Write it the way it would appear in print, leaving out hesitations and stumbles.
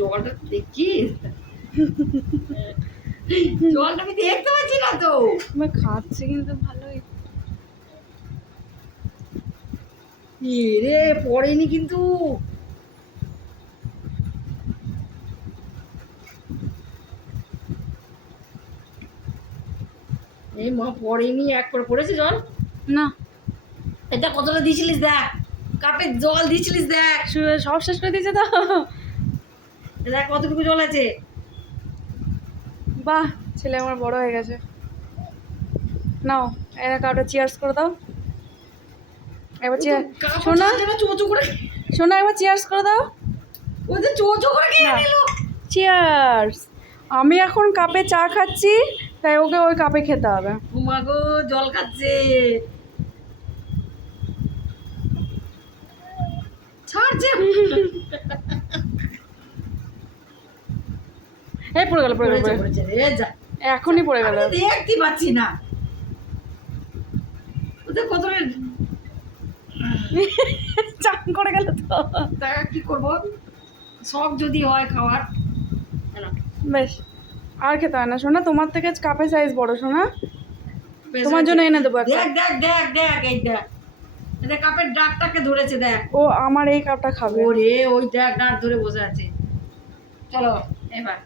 জলটা দেখিস, জলটা আমি দেখতে পাচ্ছি না তো। আমি খাচ্ছি কিন্তু ভালোই। রে পড়েনি কিন্তু, এই মা পড়েনি, এক করে পড়েছে জল না, এটা কতটা দিয়েছিলিস দেখ, কাপে জল দিয়েছিলিস দেখ, সব শেষ করে দিয়েছে তো। দেখ কতটুকু জল আছে। বাহ, ছেলে আমার বড় হয়ে গেছে। নাও এরা কাউটা চিয়ার্স করে দাও এবার। শোনা চোচো করে, শোনা একবার চিয়ার্স করে দাও। ওই যে চোচো করে খেয়ে নিল। চিয়ার্স। আমি এখন কাপে চা খাচ্ছি, তাই ওকে ওই কাপে খেতে হবে। উমা গো জল খাচ্ছে, ছাড়ছে। এই পড়ে গেল, পড়ে গেল, পড়েছে রে, যা এখনই পড়ে গেল। আমি দেখতে পাচ্ছি না ওদের কত চান করে গেল তো। টাকা কি করবো, শখ যদি হয় খাওয়ার। বেশ, আর খেতে হয় না সোনা, তোমার থেকে কাপের সাইজ বড় সোনা, তোমার জন্য এনে দেবো একটা। দেখ দেখ দেখ দেখ, এই দেখ, দেখ কাপের ডাকটাকে ধরেছে দেখ। ও আমার এই কাপটা খাবে। ওরে ওই দেখ ডাক ধরে বসে আছে। চলো এবার